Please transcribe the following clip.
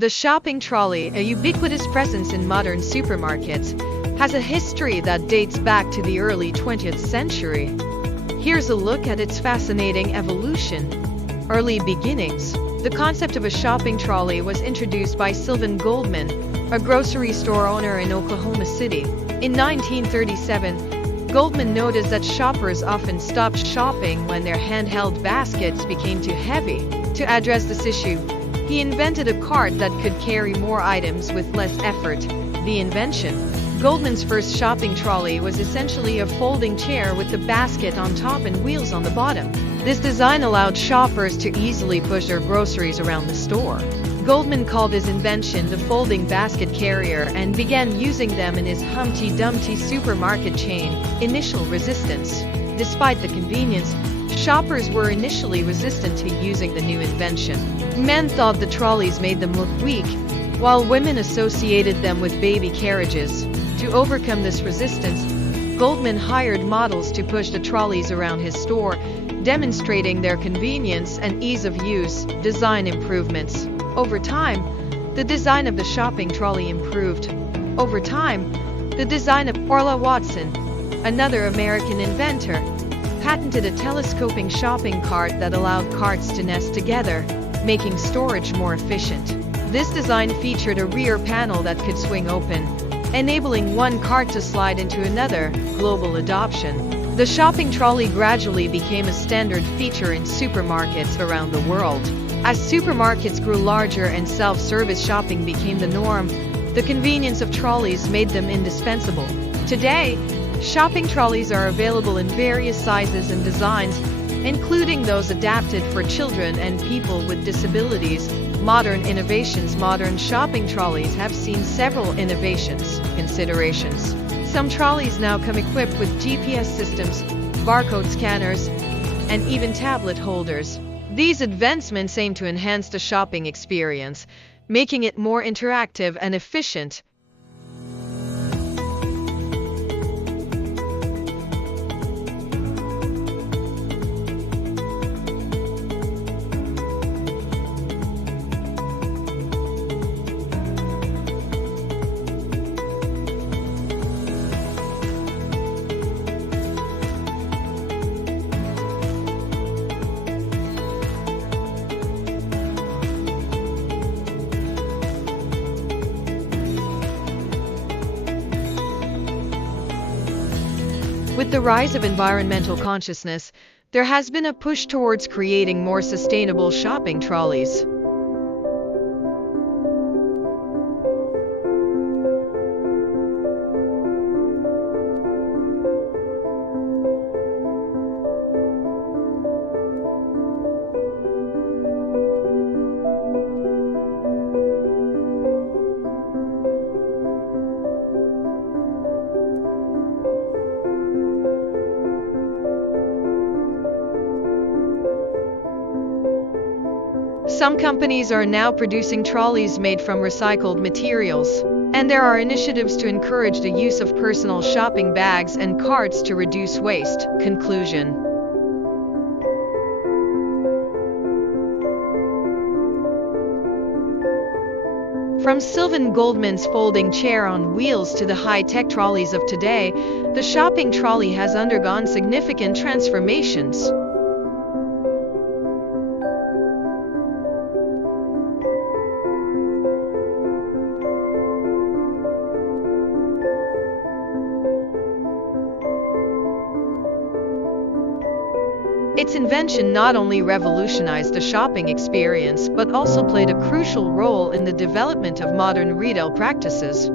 The shopping trolley, a ubiquitous presence in modern supermarkets, has a history that dates back to the early 20th century. Here's a look at its fascinating evolution. Early beginnings. The concept of a shopping trolley was introduced by Sylvan Goldman, a grocery store owner in Oklahoma City. In 1937, Goldman noticed that shoppers often stopped shopping when their handheld baskets became too heavy. To address this issue, he invented a cart that could carry more items with less effort. The invention. Goldman's first shopping trolley was essentially a folding chair with the basket on top and wheels on the bottom. This design allowed shoppers to easily push their groceries around the store. Goldman called his invention the folding basket carrier and began using them in his Humpty Dumpty supermarket chain. Initial resistance. Despite the convenience, shoppers were initially resistant to using the new invention. Men thought the trolleys made them look weak, while women associated them with baby carriages. To overcome this resistance, Goldman hired models to push the trolleys around his store, demonstrating their convenience and ease of use. Design improvements. Over time, the design of the shopping trolley improved. Over time, the design of Orla Watson, another American inventor, patented a telescoping shopping cart that allowed carts to nest together, making storage more efficient. This design featured a rear panel that could swing open, enabling one cart to slide into another. Global adoption. The shopping trolley gradually became a standard feature in supermarkets around the world. As supermarkets grew larger and self-service shopping became the norm, the convenience of trolleys made them indispensable. Today, shopping trolleys are available in various sizes and designs, including those adapted for children and people with disabilities. Modern innovations. Modern shopping trolleys have seen several innovations. Considerations. Some trolleys now come equipped with GPS systems, barcode scanners, and even tablet holders. These advancements aim to enhance the shopping experience, making it more interactive and efficient. With the rise of environmental consciousness, there has been a push towards creating more sustainable shopping trolleys. Some companies are now producing trolleys made from recycled materials, and there are initiatives to encourage the use of personal shopping bags and carts to reduce waste. Conclusion. From Sylvan Goldman's folding chair on wheels to the high-tech trolleys of today, the shopping trolley has undergone significant transformations. Its invention not only revolutionized the shopping experience but also played a crucial role in the development of modern retail practices.